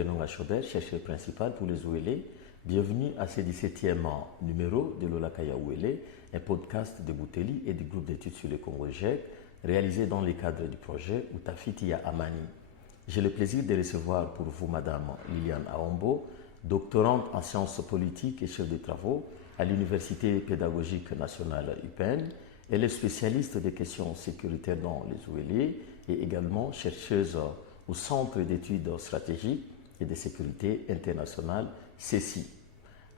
Genonga Chaubert, chercheur principal pour les Ouélé. Bienvenue à ce 17e numéro de l'Olakaya Ouélé, un podcast de Bouteli et du groupe d'études sur le Congo GEC, réalisé dans le cadre du projet Utafitia Amani. J'ai le plaisir de recevoir pour vous Madame Liliane Aombo, doctorante en sciences politiques et chef de travaux à l'Université pédagogique nationale UPN. Elle est spécialiste des questions sécuritaires dans les Ouélé et également chercheuse au Centre d'études stratégiques et de sécurité internationale, CECI.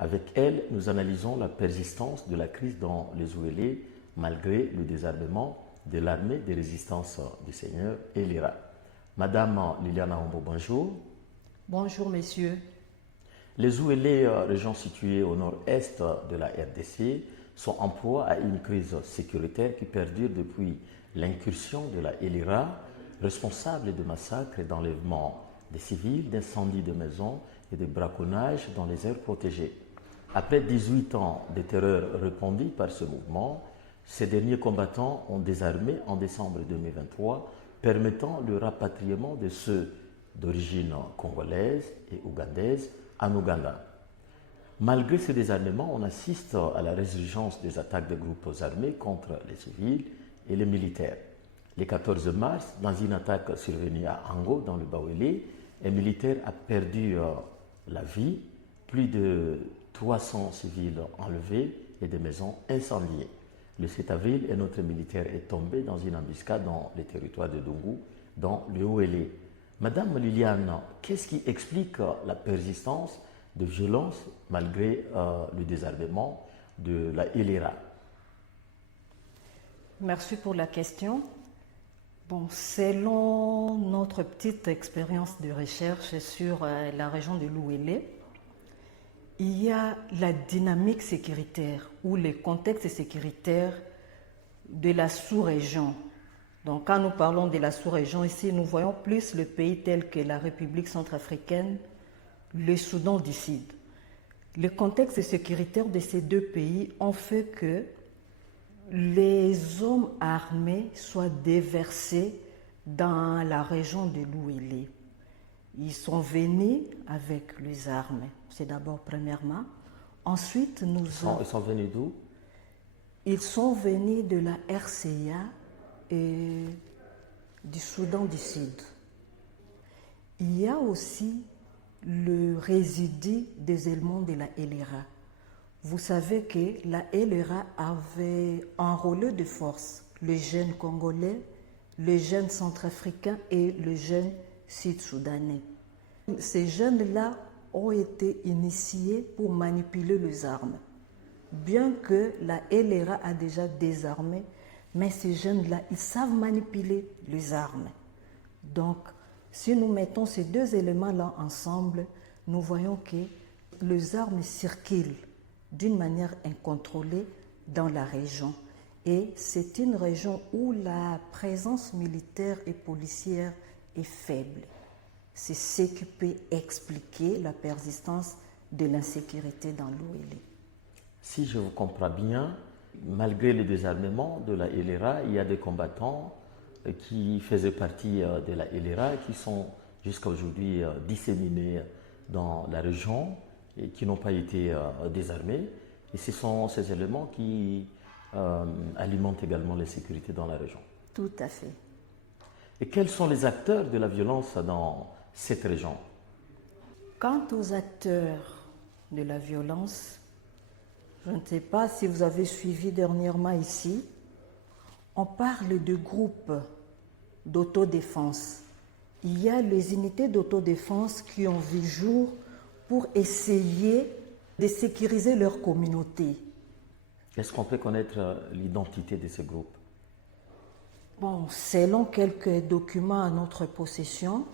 Avec elle, nous analysons la persistance de la crise dans les Ouélé malgré le désarmement de l'armée de résistance du Seigneur et l'IRA. Madame Liliane Aombo, bonjour. Bonjour, messieurs. Les Ouélé, région située au nord-est de la RDC, sont en proie à une crise sécuritaire qui perdure depuis l'incursion de la LIRA, responsable de massacres et d'enlèvements des civils, d'incendies de maisons et de braconnages dans les aires protégées. Après 18 ans de terreur répandue par ce mouvement, ces derniers combattants ont désarmé en décembre 2023, permettant le rapatriement de ceux d'origine congolaise et ougandaise en Ouganda. Malgré ce désarmement, on assiste à la résurgence des attaques de groupes armés contre les civils et les militaires. Le 14 mars, dans une attaque survenue à Ango, dans le Bawélé, un militaire a perdu la vie, plus de 300 civils enlevés et des maisons incendiées. Le 7 avril, un autre militaire est tombé dans une embuscade dans le territoire de Dongu, dans le Ouélé. Madame Liliane, qu'est-ce qui explique la persistance de violence malgré le désarmement de la LIRA? Merci pour la question. Selon notre petite expérience de recherche sur la région de l'Ouélé, il y a la dynamique sécuritaire ou les contextes sécuritaires de la sous-région. Donc quand nous parlons de la sous-région ici, nous voyons plus le pays tel que la République centrafricaine, le Soudan du Sud. Le contexte sécuritaire de ces deux pays ont fait que les hommes armés soient déversés dans la région de l'Ouélé. Ils sont venus avec les armes. C'est d'abord premièrement. Ensuite, Ils sont venus d'où? Ils sont venus de la RCA et du Soudan du Sud. Il y a aussi le résidu des éléments de la LIRA. Vous savez que la LIRA avait enrôlé de force les jeunes congolais, les jeunes centrafricains et les jeunes sud-soudanais. Ces jeunes-là ont été initiés pour manipuler les armes. Bien que la LIRA a déjà désarmé, mais ces jeunes-là, ils savent manipuler les armes. Donc, si nous mettons ces deux éléments-là ensemble, nous voyons que les armes circulent d'une manière incontrôlée dans la région. Et c'est une région où la présence militaire et policière est faible. C'est ce qui peut expliquer la persistance de l'insécurité dans l'Ouélé. Si je vous comprends bien, malgré le désarmement de la LIRA, il y a des combattants qui faisaient partie de la LIRA qui sont jusqu'à aujourd'hui disséminés dans la région et qui n'ont pas été désarmés. Et ce sont ces éléments qui alimentent également l'insécurité dans la région. Tout à fait. Et quels sont les acteurs de la violence dans cette région? Quant aux acteurs de la violence, je ne sais pas si vous avez suivi dernièrement ici, on parle de groupes d'autodéfense. Il y a les unités d'autodéfense qui ont vu jour pour essayer de sécuriser leur communauté. Est-ce qu'on peut connaître l'identité de ces groupes? Selon quelques documents à notre possession,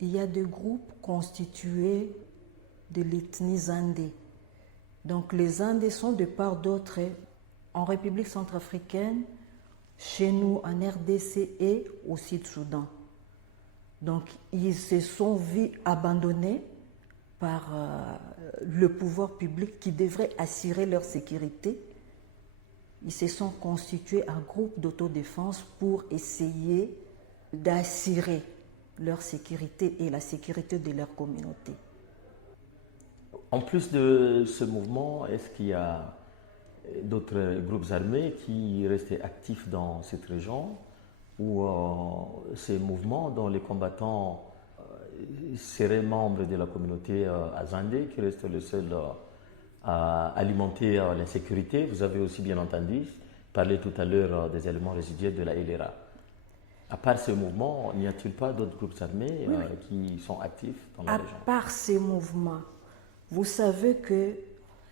il y a des groupes constitués de l'ethnie Zandé. Donc les Zandés sont de part d'autre en République centrafricaine, chez nous en RDC et au Sud-Soudan. Donc ils se sont vus abandonnés par le pouvoir public qui devrait assurer leur sécurité. Ils se sont constitués en groupe d'autodéfense pour essayer d'assurer leur sécurité et la sécurité de leur communauté. En plus de ce mouvement, est-ce qu'il y a d'autres groupes armés qui restaient actifs dans cette région ou ces mouvements dont les combattants seraient membres de la communauté azandé qui reste le seul à alimenter l'insécurité? Vous avez aussi bien entendu parler tout à l'heure des éléments résiduels de la LRA. À part ce mouvement, n'y a-t-il pas d'autres groupes armés qui sont actifs dans la région? À part ces mouvements, vous savez que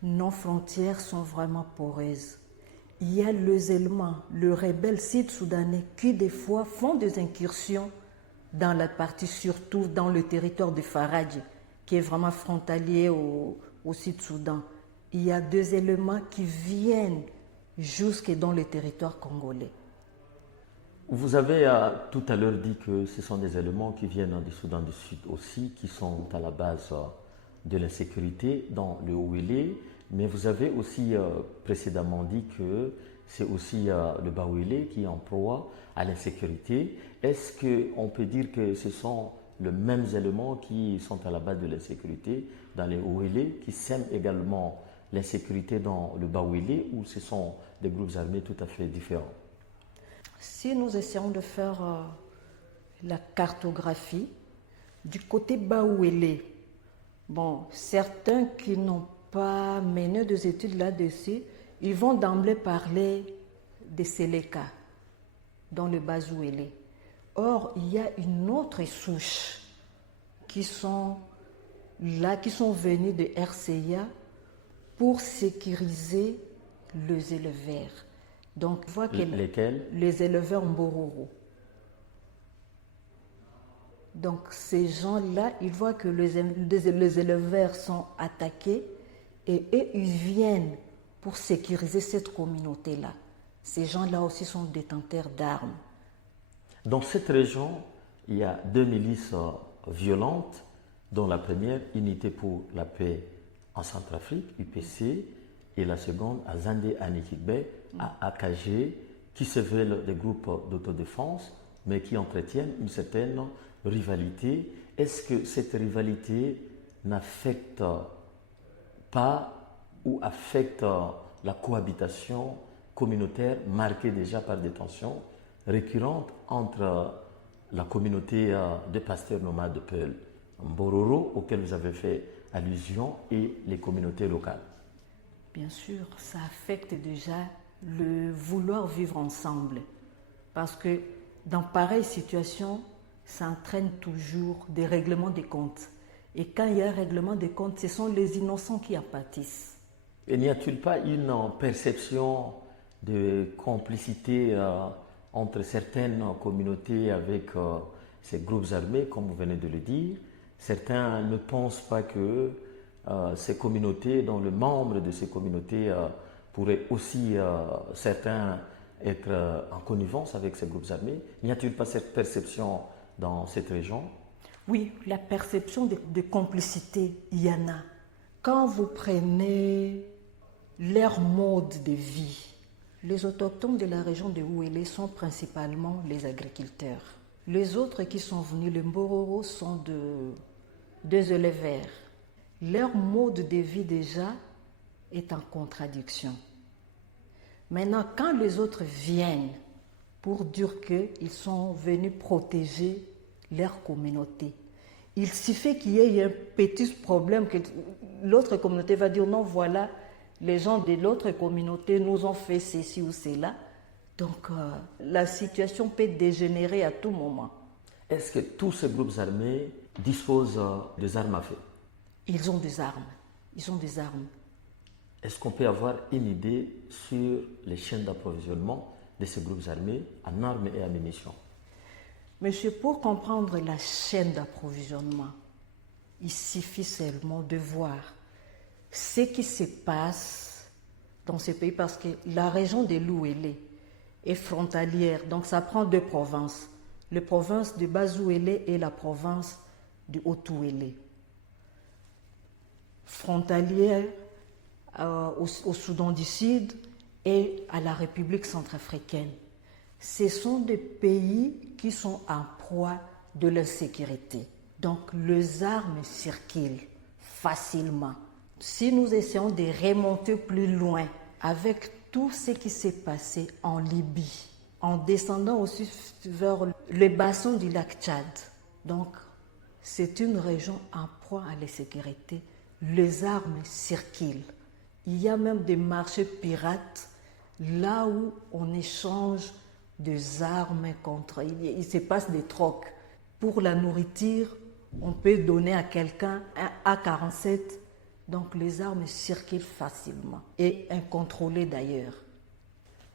nos frontières sont vraiment poreuses. Il y a les éléments, le rebelle sud-soudanais qui des fois font des incursions dans la partie, surtout dans le territoire de Faradj, qui est vraiment frontalier au Sud-Soudan. Il y a deux éléments qui viennent jusque dans le territoire congolais. Vous avez tout à l'heure dit que ce sont des éléments qui viennent du Soudan du Sud aussi, qui sont à la base de l'insécurité dans le Ouélé, mais vous avez aussi précédemment dit que c'est aussi le Bas-Ouélé qui est en proie à l'insécurité. Est-ce qu'on peut dire que ce sont les mêmes éléments qui sont à la base de l'insécurité dans les Ouélé, qui sèment également l'insécurité dans le Bas-Ouélé, ou ce sont des groupes armés tout à fait différents? Si nous essayons de faire la cartographie, du côté Bas-Ouélé, bon, certains qui n'ont pas mené des études là-dessus, ils vont d'emblée parler des Séléka dans le Bas-Ouélé. Or, il y a une autre souche qui sont là, qui sont venus de RCA pour sécuriser les éleveurs. Donc, on voit que lesquels? Les éleveurs Mbororo. Donc, ces gens-là, ils voient que les éleveurs sont attaqués et eux, ils viennent pour sécuriser cette communauté-là. Ces gens-là aussi sont détenteurs d'armes. Dans cette région, il y a deux milices violentes, dont la première, Unité pour la paix en Centrafrique, UPC, et la seconde, Azandé Anikigbe, AKG, qui se veulent des groupes d'autodéfense, mais qui entretiennent une certaine rivalité. Est-ce que cette rivalité n'affecte pas ou affecte la cohabitation communautaire marquée déjà par des tensions récurrentes entre la communauté des pasteurs nomades de Peul, Mbororo, auquel vous avez fait allusion, et les communautés locales? Bien sûr, ça affecte déjà le vouloir vivre ensemble. Parce que dans pareille situation, ça entraîne toujours des règlements des comptes. Et quand il y a un règlement des comptes, ce sont les innocents qui en pâtissent. Et n'y a-t-il pas une perception de complicité entre certaines communautés avec ces groupes armés, comme vous venez de le dire? Certains ne pensent pas que ces communautés, dont le membre de ces communautés pourraient aussi, certains, être en connivence avec ces groupes armés. N'y a-t-il pas cette perception dans cette région? Oui, la perception de complicité, il y en a. Quand vous prenez leur mode de vie, les autochtones de la région de Ouélé sont principalement les agriculteurs. Les autres qui sont venus, les Mbororo, sont des éleveurs. Leur mode de vie déjà est en contradiction. Maintenant, quand les autres viennent pour dire qu'ils sont venus protéger leur communauté, il suffit qu'il y ait un petit problème que l'autre communauté va dire non, voilà, les gens de l'autre communauté nous ont fait ceci ou cela. Donc la situation peut dégénérer à tout moment. Est-ce que tous ces groupes armés disposent des armes à feu? Ils ont des armes. Ils ont des armes. Est-ce qu'on peut avoir une idée sur les chaînes d'approvisionnement de ces groupes armés en armes et en munitions? Monsieur, pour comprendre la chaîne d'approvisionnement, il suffit seulement de voir ce qui se passe dans ce pays, parce que la région de l'Ouélé est frontalière, donc ça prend deux provinces, la province de Bas-Ouélé et la province de Haut-Ouélé. Frontalière au Soudan du Sud et à la République centrafricaine. Ce sont des pays qui sont en proie de l'insécurité. Donc les armes circulent facilement. Si nous essayons de remonter plus loin avec tout ce qui s'est passé en Libye, en descendant aussi vers le bassin du lac Tchad, donc c'est une région en proie à l'insécurité. Les armes circulent. Il y a même des marchés pirates là où on échange des armes contre. Il se passe des trocs. Pour la nourriture, on peut donner à quelqu'un un AK-47. Donc les armes circulent facilement et incontrôlées d'ailleurs.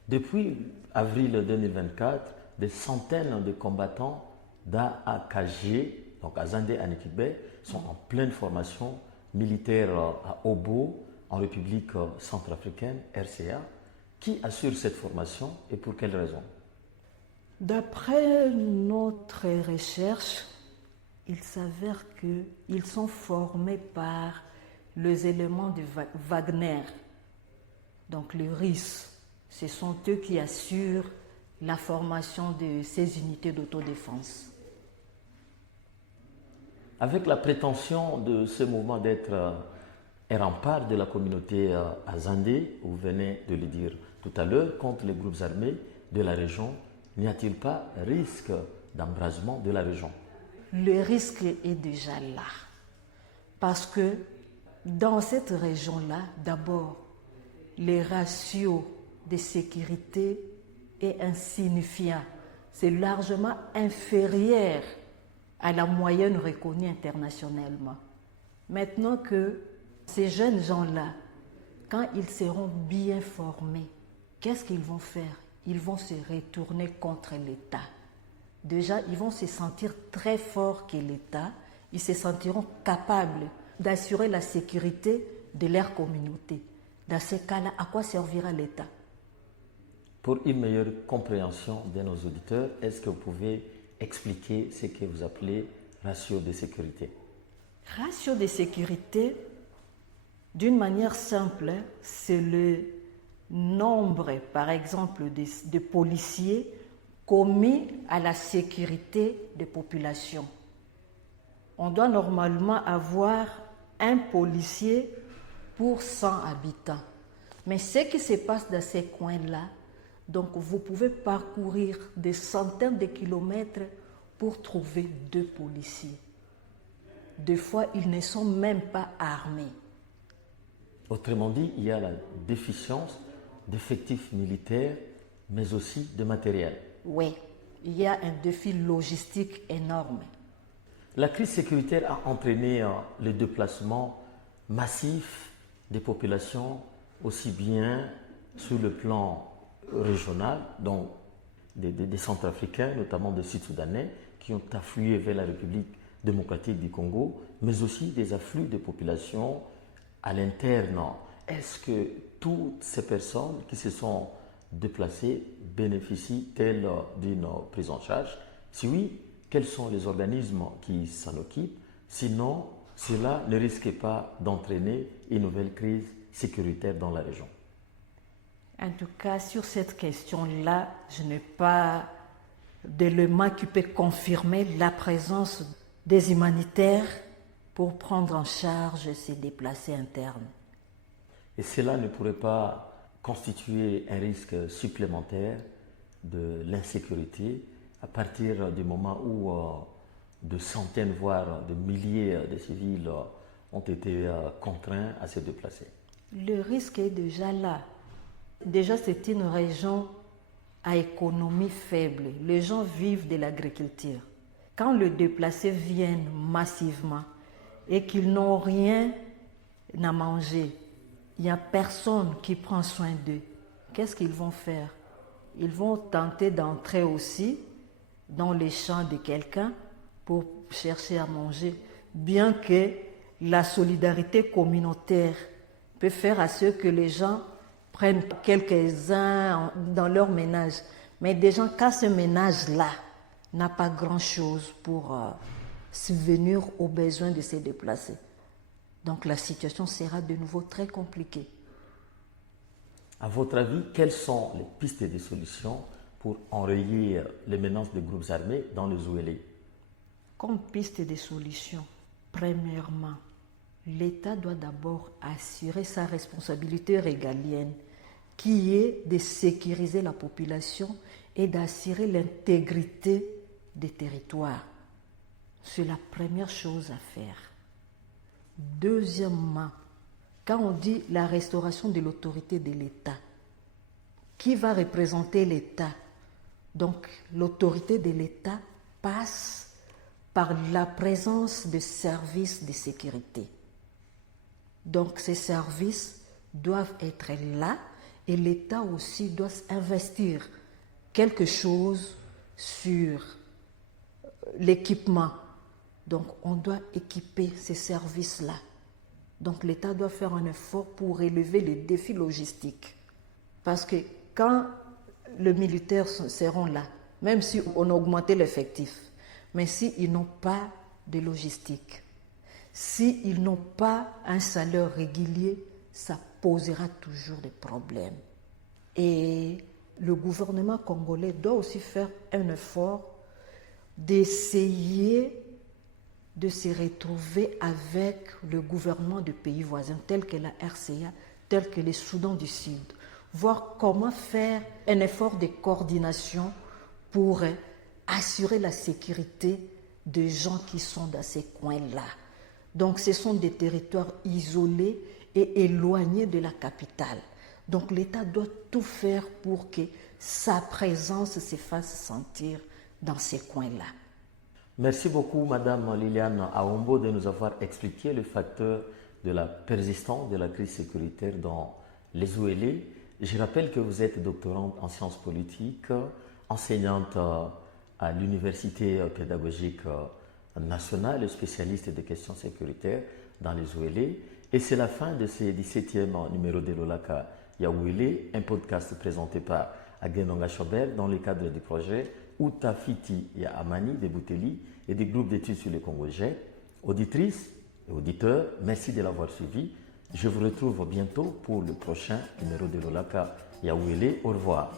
Depuis avril 2024, des centaines de combattants d'AAKG, donc à Zandé, à Nekibé, sont en pleine formation militaire à Obo, en République centrafricaine, RCA. Qui assure cette formation et pour quelles raisons? D'après notre recherche, il s'avère qu'ils sont formés par les éléments de Wagner, donc les Russes. Ce sont eux qui assurent la formation de ces unités d'autodéfense. Avec la prétention de ce mouvement d'être un rempart de la communauté azandé, vous venez de le dire tout à l'heure, contre les groupes armés de la région, n'y a-t-il pas risque d'embrasement de la région? Le risque est déjà là. Parce que dans cette région-là, d'abord, les ratios de sécurité est insignifiant. C'est largement inférieur à la moyenne reconnue internationalement. Maintenant que ces jeunes gens-là, quand ils seront bien formés, qu'est-ce qu'ils vont faire? Ils vont se retourner contre l'État. Déjà, ils vont se sentir très forts que l'État. Ils se sentiront capables d'assurer la sécurité de leur communauté. Dans ces cas-là, à quoi servira l'État? Pour une meilleure compréhension de nos auditeurs, est-ce que vous pouvez expliquer ce que vous appelez ratio de sécurité? Ratio de sécurité, d'une manière simple, c'est le nombre, par exemple, de policiers commis à la sécurité des populations. On doit normalement avoir un policier pour 100 habitants. Mais ce qui se passe dans ces coins-là, donc vous pouvez parcourir des centaines de kilomètres pour trouver 2 policiers. Des fois, ils ne sont même pas armés. Autrement dit, il y a la déficience d'effectifs militaires, mais aussi de matériel. Oui, il y a un défi logistique énorme. La crise sécuritaire a entraîné le déplacement massif des populations, aussi bien sur le plan régional, donc des Centrafricains, notamment des Sud-Soudanais, qui ont afflué vers la République démocratique du Congo, mais aussi des afflux de populations à l'interne. Est-ce que toutes ces personnes qui se sont déplacées bénéficient-elles d'une prise en charge? Si oui, quels sont les organismes qui s'en occupent? Sinon, cela ne risque pas d'entraîner une nouvelle crise sécuritaire dans la région. En tout cas, sur cette question-là, je n'ai pas d'éléments qui peuvent confirmer la présence des humanitaires pour prendre en charge ces déplacés internes. Et cela ne pourrait pas constituer un risque supplémentaire de l'insécurité à partir du moment où de centaines, voire de milliers de civils ont été contraints à se déplacer? Le risque est déjà là. Déjà, c'est une région à économie faible. Les gens vivent de l'agriculture. Quand les déplacés viennent massivement et qu'ils n'ont rien à manger, il n'y a personne qui prend soin d'eux. Qu'est-ce qu'ils vont faire? Ils vont tenter d'entrer aussi dans les champs de quelqu'un pour chercher à manger, bien que la solidarité communautaire peut faire à ce que les gens prennent quelques-uns dans leur ménage. Mais des gens, quand ce ménage-là n'a pas grand-chose pour subvenir aux besoins de ces déplacés. Donc la situation sera de nouveau très compliquée. À votre avis, quelles sont les pistes de solutions pour enrayer les menaces des groupes armés dans le Zouélé? Comme piste de solution, premièrement, l'État doit d'abord assurer sa responsabilité régalienne, qui est de sécuriser la population et d'assurer l'intégrité des territoires. C'est la première chose à faire. Deuxièmement, quand on dit la restauration de l'autorité de l'État, qui va représenter l'État? Donc, l'autorité de l'État passe par la présence de services de sécurité. Donc, ces services doivent être là et l'État aussi doit investir quelque chose sur l'équipement. Donc, on doit équiper ces services-là. Donc, l'État doit faire un effort pour relever les défis logistiques. Parce que quand les militaires seront là, même si on a augmenté l'effectif, mais s'ils n'ont pas de logistique, s'ils n'ont pas un salaire régulier, ça posera toujours des problèmes. Et le gouvernement congolais doit aussi faire un effort d'essayer de se retrouver avec le gouvernement de pays voisins, tels que la RCA, tels que le Soudan du Sud, voir comment faire un effort de coordination pour assurer la sécurité des gens qui sont dans ces coins-là. Donc ce sont des territoires isolés et éloignés de la capitale. Donc l'État doit tout faire pour que sa présence se fasse sentir dans ces coins-là. Merci beaucoup, Madame Liliane Aombo, de nous avoir expliqué le facteur de la persistance de la crise sécuritaire dans les OLE. Je rappelle que vous êtes doctorante en sciences politiques, enseignante à l'Université pédagogique nationale et spécialiste des questions sécuritaires dans les OLE. Et c'est la fin de ce 17e numéro de Lolaka Yaouélé, un podcast présenté par Agenonga Chobel dans le cadre du projet Outafiti Yaamani de Bouteli et du groupe d'études sur les Congolais. Auditrices et auditeurs, merci de l'avoir suivi. Je vous retrouve bientôt pour le prochain numéro de Lolaka Yaouélé. Au revoir.